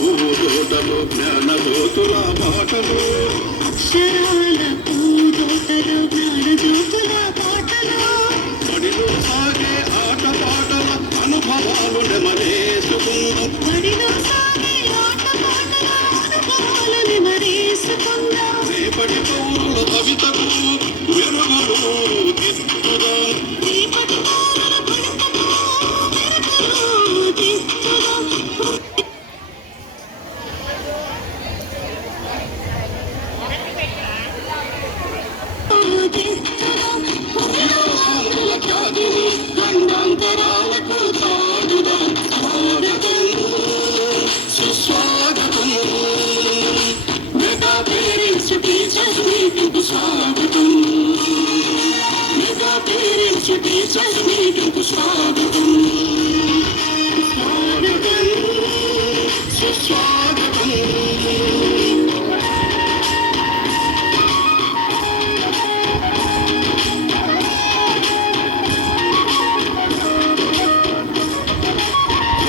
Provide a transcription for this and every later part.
పూదోటలో జ్ఞానజ్యోతుల పాటలు అక్షరాల పూదోటలో జ్ఞానజ్యోతుల పాటలు బడిలో సాగే ఆట పాటల అనుభవాలు నెమరేసుకుందాం బడిలో సాగే ఆట పాటల అనుభవాలు నెమరేసుకుందాం రేపటి పౌరుల భవితకు మెరుగులు దిద్దుదాం రేపటి పౌరుల భవితకు మెరుగులు దిద్దుదాం గండాంతరాలకు తాడుదాం స్వాగతం సుస్వాగతం మెగా పేరెంట్స్ టీచర్స్ మీటింగ్ స్వాగతం మెగా పేరెంట్స్ టీచర్స్ మీటింగ్ స్వాగతం స్వాగతం సుస్వాగతం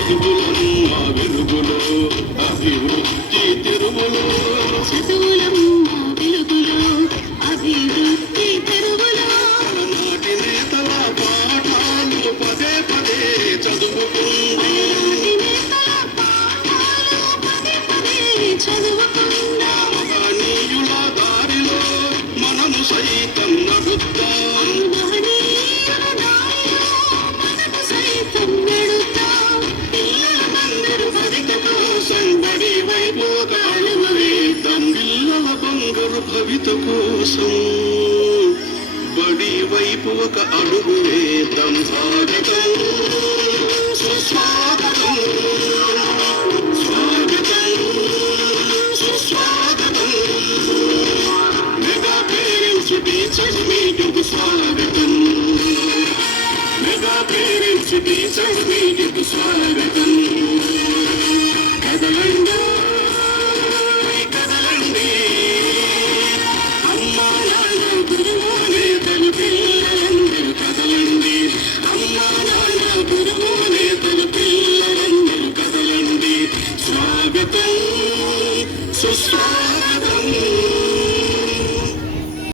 చదువులమ్మ వెలుగులో అభివృద్ధి తెరువులో చదువులమ్మ వెలుగులో అభివృద్ధి తెరువులో నాటి నేతల పాఠాలు పదే పదే చదువుకుందాం నాటి నేతల పాఠాలు పదే పదే చదువుకుందాం మహనీయుల దారిలో మనము సైతం నడుద్దాం మహనీయుల దారిలో మనము సైతం నడుద్దాం పిల్లలందరూ భవిత కోసం బడి వైపు ఒక అడుగు వేద్దాం పిల్లల బంగారు భవిత కోసం బడి వైపు ఒక అడుగు వేద్దాం స్వాగతం సుస్వాగతం స్వాగతం సుస్వాగతం మెగా పేరెంట్స్ టీచర్స్ మీటింగ్ స్వాగతం మెగా పేరెంట్స్ టీచర్స్ మీటింగ్ స్వాగతం కదలండి